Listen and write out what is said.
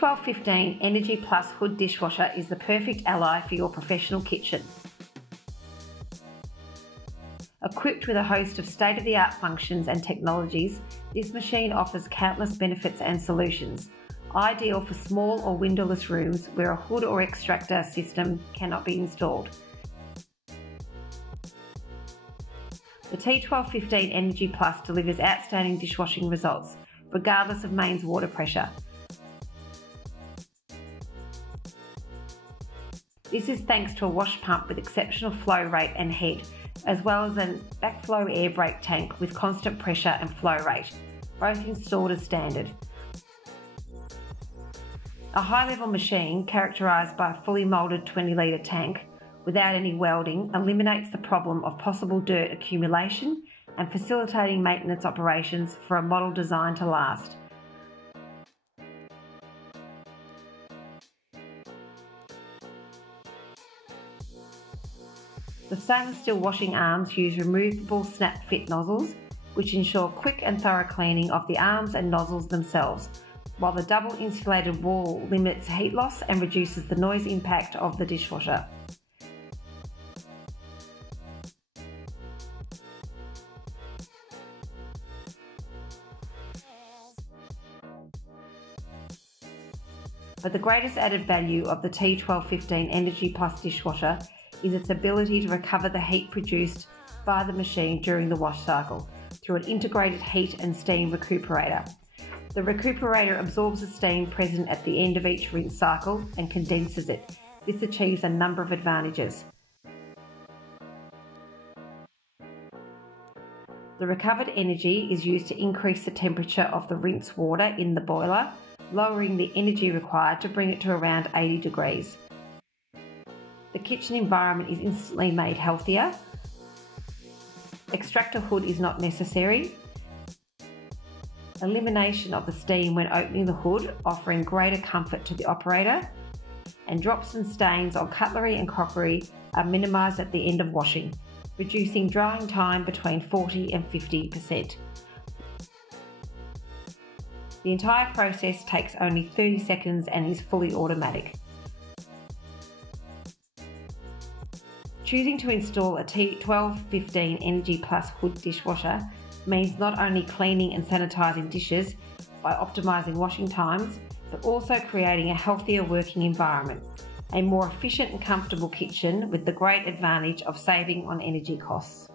T1215 Energy Plus Hood Dishwasher is the perfect ally for your professional kitchen. Equipped with a host of state-of-the-art functions and technologies, this machine offers countless benefits and solutions, ideal for small or windowless rooms where a hood or extractor system cannot be installed. The T1215 Energy Plus delivers outstanding dishwashing results, regardless of mains water pressure. This is thanks to a wash pump with exceptional flow rate and head, as well as a backflow air brake tank with constant pressure and flow rate, both installed as standard. A high-level machine, characterised by a fully moulded 20-litre tank, without any welding, eliminates the problem of possible dirt accumulation and facilitating maintenance operations for a model designed to last. The stainless steel washing arms use removable snap-fit nozzles, which ensure quick and thorough cleaning of the arms and nozzles themselves, while the double insulated wall limits heat loss and reduces the noise impact of the dishwasher. But the greatest added value of the T1215 Energy Plus dishwasher is its ability to recover the heat produced by the machine during the wash cycle through an integrated heat and steam recuperator. The recuperator absorbs the steam present at the end of each rinse cycle and condenses it. This achieves a number of advantages. The recovered energy is used to increase the temperature of the rinse water in the boiler, lowering the energy required to bring it to around 80 degrees. The kitchen environment is instantly made healthier. Extractor hood is not necessary. Elimination of the steam when opening the hood, offering greater comfort to the operator. And drops and stains on cutlery and crockery are minimised at the end of washing, reducing drying time between 40 and 50%. The entire process takes only 30 seconds and is fully automatic. Choosing to install a T1215 Energy Plus Hood dishwasher means not only cleaning and sanitising dishes by optimising washing times, but also creating a healthier working environment, a more efficient and comfortable kitchen with the great advantage of saving on energy costs.